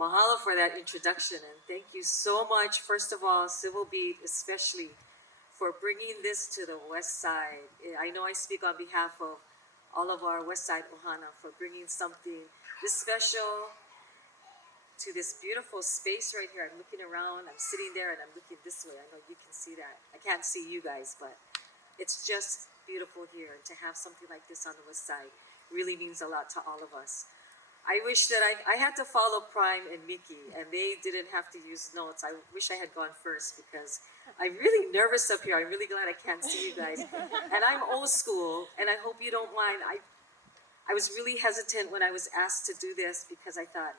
Mahalo for that introduction, and thank you so much, first of all, Civil Beat especially, for bringing this to the Westside. I know I speak on behalf of all of our Westside Ohana for bringing something this special to this beautiful space right here. I'm looking around, I'm sitting there, and I'm looking this way. I know you can see that. I can't see you guys, but it's just beautiful here. And to have something like this on the Westside really means a lot to all of us. I wish that I had to follow Prime and Mickey, and they didn't have to use notes. I wish I had gone first because I'm really nervous up here. I'm really glad I can't see you guys. And I'm old school, and I hope you don't mind. I was really hesitant when I was asked to do this because I thought,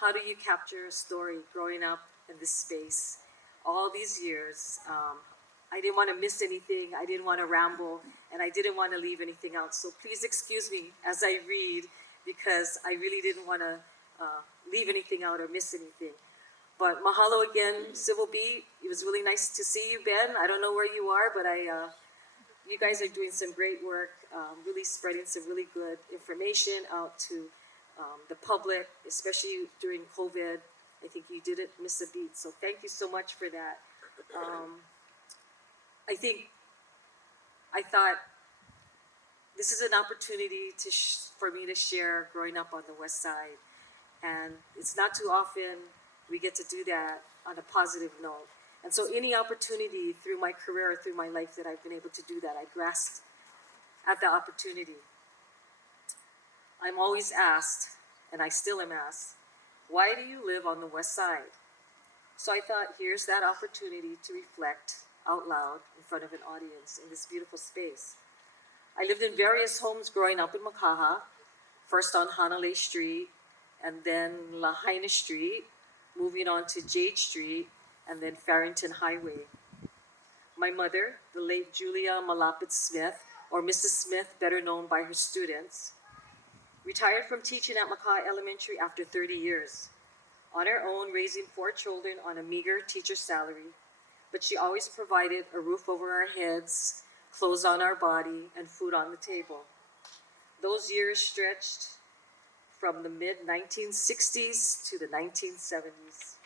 how do you capture a story growing up in this space all these years? I didn't want to miss anything. I didn't want to ramble, and I didn't want to leave anything out. So please excuse me as I read, because I really didn't want to leave anything out or miss anything. But mahalo again, Civil Beat. It was really nice to see you, Ben. I don't know where you are, but you guys are doing some great work, really spreading some really good information out to the public, especially during COVID. I think you didn't miss a beat, so thank you so much for that. I thought this is an opportunity for me to share growing up on the West Side, and it's not too often we get to do that on a positive note. And so any opportunity through my career or through my life that I've been able to do that, I grasped at the opportunity. I'm always asked, and I still am asked, why do you live on the West Side? So I thought, here's that opportunity to reflect out loud in front of an audience in this beautiful space. I lived in various homes growing up in Makaha, first on Hanalei Street, and then Lahaina Street, moving on to Jade Street, and then Farrington Highway. My mother, the late Julia Malapit Smith, or Mrs. Smith, better known by her students, retired from teaching at Makaha Elementary after 30 years, on her own raising 4 children on a meager teacher salary, but she always provided a roof over our heads, clothes on our body, and food on the table. Those years stretched from the mid-1960s to the 1970s.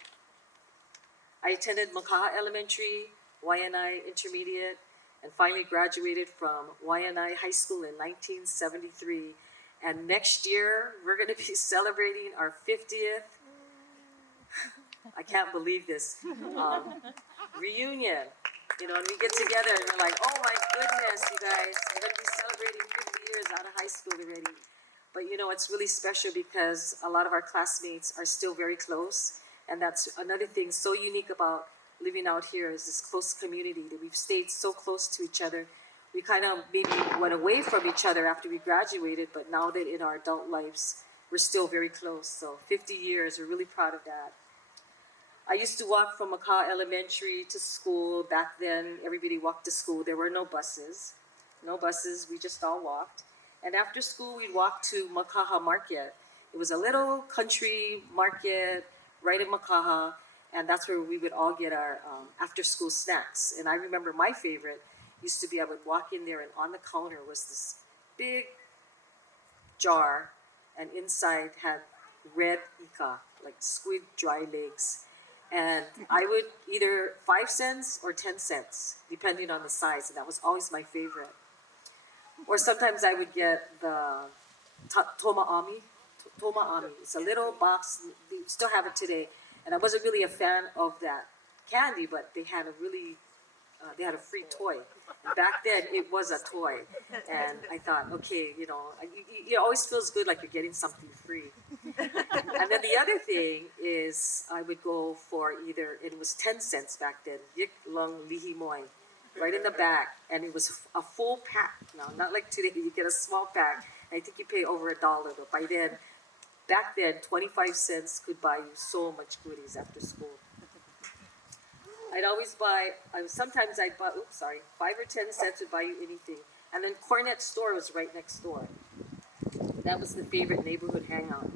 I attended Makaha Elementary, Waianae Intermediate, and finally graduated from Waianae High School in 1973. And next year, we're going to be celebrating our 50th, I can't believe this, reunion. You know, and we get together and we're like, oh my goodness, you guys, we're going to be celebrating 50 years out of high school already. But you know, it's really special because a lot of our classmates are still very close. And that's another thing so unique about living out here is this close community that we've stayed so close to each other. We kind of maybe went away from each other after we graduated, but now that in our adult lives, we're still very close. So 50 years, we're really proud of that. I used to walk from Makaha Elementary to school. Back then, everybody walked to school. There were no buses. No buses, we just all walked. And after school, we'd walk to Makaha Market. It was a little country market right in Makaha, and that's where we would all get our after-school snacks. And I remember my favorite used to be I would walk in there, and on the counter was this big jar, and inside had red ika, like squid dry legs. And I would either 5 cents or 10 cents, depending on the size, and that was always my favorite. Or sometimes I would get the tomaami. It's a little box, we still have it today. And I wasn't really a fan of that candy, but they had a free toy. And back then, it was a toy. And I thought, okay, you know, it always feels good like you're getting something free. And then the other thing is I would go for either, it was 10 cents back then, Yik Long Lihi Moy, right in the back. And it was a full pack. Now, not like today, you get a small pack. I think you pay over $1, but by then, back then, 25 cents could buy you so much goodies after school. I'd always buy, sometimes I'd buy, 5 or 10 cents would buy you anything. And then Cornet store was right next door. That was the favorite neighborhood hangout.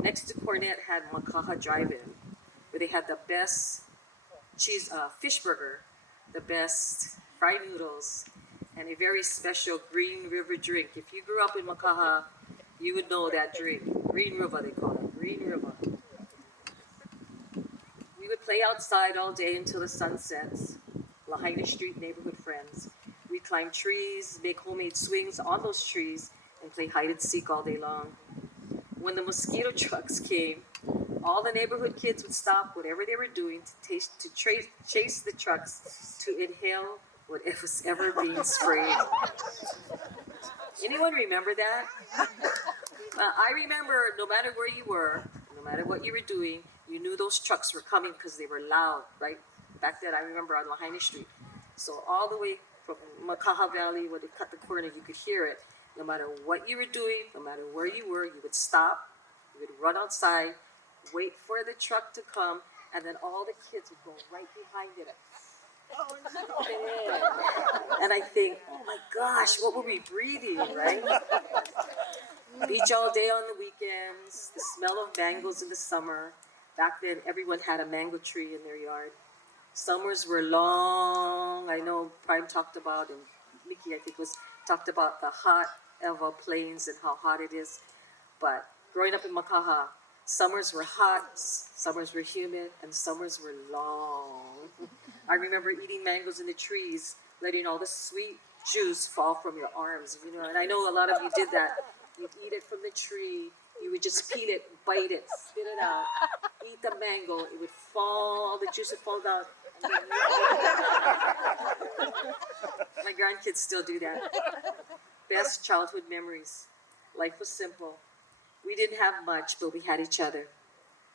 Next to Cornet had Makaha Drive-In, where they had the best fish burger, the best fried noodles, and a very special Green River drink. If you grew up in Makaha, you would know that drink. Green River, they call it. Green River. We would play outside all day until the sun sets. Lahaina Street neighborhood friends. We'd climb trees, make homemade swings on those trees, and play hide and seek all day long. When the mosquito trucks came, all the neighborhood kids would stop whatever they were doing to chase the trucks to inhale whatever was ever being sprayed. Anyone remember that? I remember no matter where you were, no matter what you were doing, you knew those trucks were coming because they were loud, right? Back then, I remember on Lahaina Street. So all the way from Makaha Valley, where they cut the corner, you could hear it. No matter what you were doing, no matter where you were, you would stop, you would run outside, wait for the truck to come, and then all the kids would go right behind it. Oh, no. And I think, oh my gosh, what were we breathing, right? Beach all day on the weekends, the smell of mangoes in the summer. Back then, everyone had a mango tree in their yard. Summers were long. I know Prime talked about, and Mickey, I think, talked about the hot Ewa Plains and how hot it is. But growing up in Makaha, summers were hot, summers were humid, and summers were long. I remember eating mangoes in the trees, letting all the sweet juice fall from your arms. You know, and I know a lot of you did that. You'd eat it from the tree. You would just peel it, bite it, spit it out, eat the mango. It would fall, all the juice would fall down. My grandkids still do that. Best childhood memories. Life was simple. We didn't have much, but we had each other.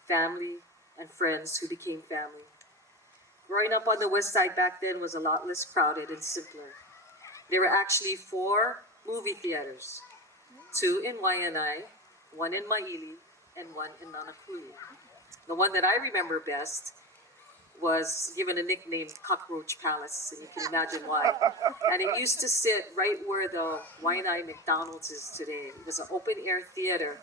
Family and friends who became family. Growing up on the west side back then was a lot less crowded and simpler. There were actually 4 movie theaters. 2 in Waianae, 1 in Maili, and 1 in Nanakuli. The one that I remember best was given a nickname Cockroach Palace, and you can imagine why. And it used to sit right where the Waianae McDonald's is today. It was an open-air theater,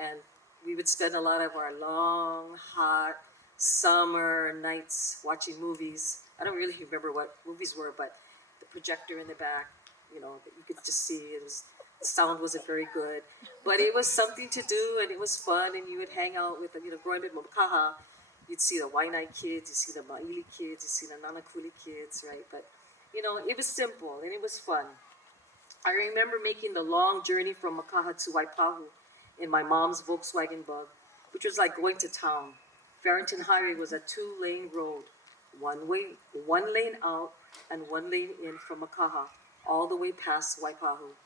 and we would spend a lot of our long, hot summer nights watching movies. I don't really remember what movies were, but the projector in the back, you know, that you could just see. The sound wasn't very good, but it was something to do, and it was fun, and you would hang out with, you know, growing up in Makaha, you'd see the Waianae kids, you'd see the Maili kids, you'd see the Nanakuli kids, right? But, you know, it was simple, and it was fun. I remember making the long journey from Makaha to Waipahu in my mom's Volkswagen Bug, which was like going to town. Farrington Highway was a 2-lane road, one lane out and 1 lane in from Makaha, all the way past Waipahu.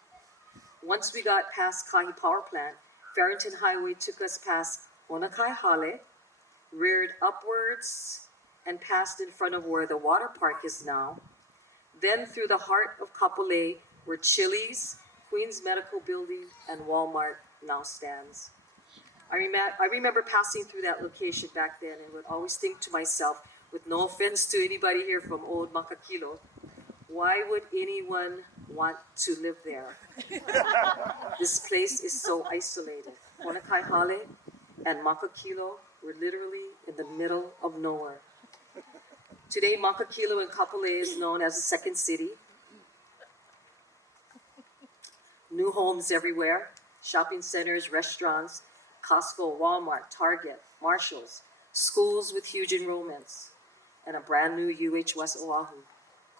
Once we got past Kahi Power Plant, Farrington Highway took us past Onakai Hale, reared upwards, and passed in front of where the water park is now. Then through the heart of Kapolei, where Chili's, Queens Medical Building, and Walmart now stands. I remember passing through that location back then and would always think to myself, with no offense to anybody here from old Makakilo, why would anyone want to live there? This place is so isolated. Onakai Hale and Makakilo were literally in the middle of nowhere. Today, Makakilo and Kapolei is known as the second city. New homes everywhere, shopping centers, restaurants, Costco, Walmart, Target, Marshalls, schools with huge enrollments, and a brand new UH West Oahu.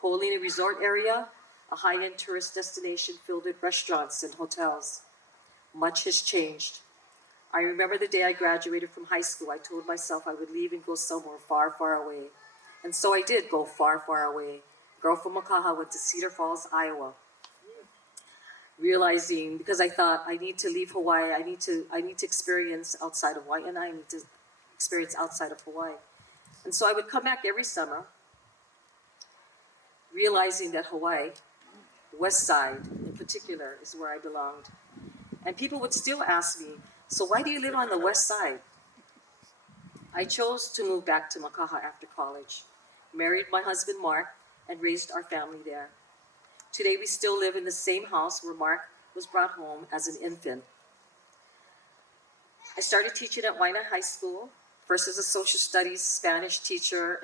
Kolina Resort area, a high-end tourist destination filled with restaurants and hotels. Much has changed. I remember the day I graduated from high school, I told myself I would leave and go somewhere far, far away. And so I did go far, far away. Girl from Makaha went to Cedar Falls, Iowa. Realizing, because I thought I need to leave Hawaii, I need to experience outside of Hawaii, and I need to experience outside of Hawaii. And so I would come back every summer, realizing that Hawaii, Westside in particular, is where I belonged. And people would still ask me, so why do you live on the west side? I chose to move back to Makaha after college, married my husband Mark, and raised our family there. Today we still live in the same house where Mark was brought home as an infant. I started teaching at Waianae High School, first as a social studies Spanish teacher,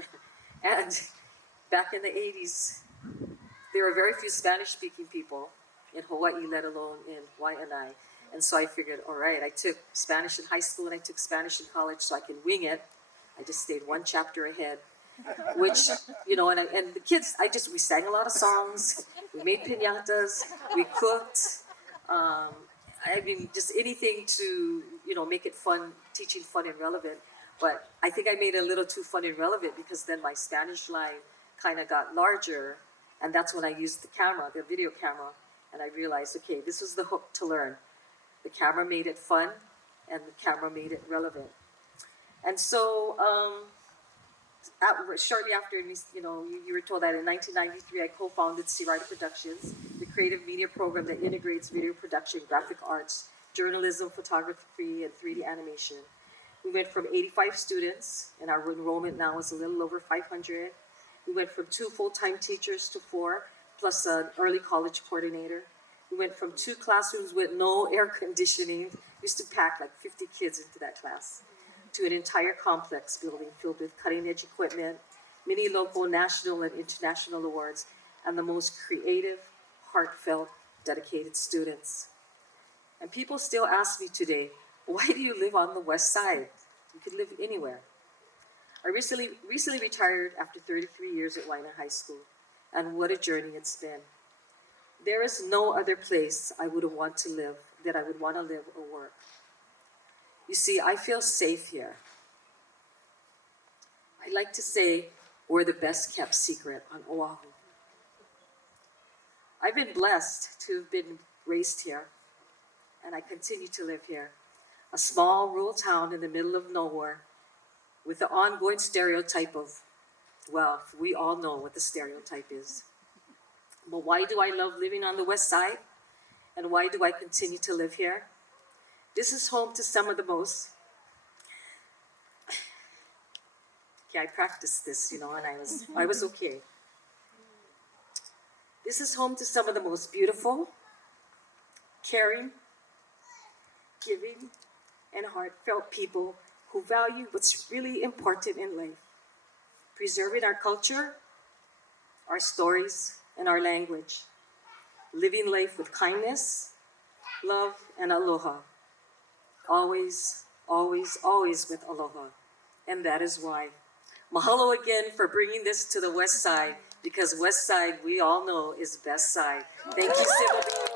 and back in the 80s, there were very few Spanish-speaking people in Hawaii, let alone in Waianae. And so I figured, all right, I took Spanish in high school and I took Spanish in college so I can wing it I just stayed one chapter ahead, which, and the kids, we sang a lot of songs, we made piñatas, we cooked, just anything to, make it fun, teaching fun and relevant. But I think I made it a little too fun and relevant because then my Spanish line kind of got larger, and that's when I used the camera, the video camera, and I realized, okay, this was the hook to learn. The camera made it fun, and the camera made it relevant. And so, shortly after, you were told that in 1993, I co-founded Searider Productions, the creative media program that integrates video production, graphic arts, journalism, photography, and 3D animation. We went from 85 students, and our enrollment now is a little over 500. We went from 2 full-time teachers to 4, plus an early college coordinator. We went from 2 classrooms with no air conditioning, we used to pack like 50 kids into that class, to an entire complex building filled with cutting-edge equipment, many local, national, and international awards, and the most creative, heartfelt, dedicated students. And people still ask me today, why do you live on the West Side? You could live anywhere. I recently retired after 33 years at Waianae High School, and what a journey it's been. There is no other place I would want to live or work. You see, I feel safe here. I like to say we're the best kept secret on Oahu. I've been blessed to have been raised here, and I continue to live here. A small rural town in the middle of nowhere with the ongoing stereotype of, well, we all know what the stereotype is. But why do I love living on the West Side? And why do I continue to live here? This is home to some of the most, I practiced this, and I was okay. This is home to some of the most beautiful, caring, giving, and heartfelt people who value what's really important in life, preserving our culture, our stories, and our language, living life with kindness, love, and aloha. Always, always, always with aloha. And that is why. Mahalo again for bringing this to the West Side, because West Side, we all know, is best side. Thank you, Sylvia.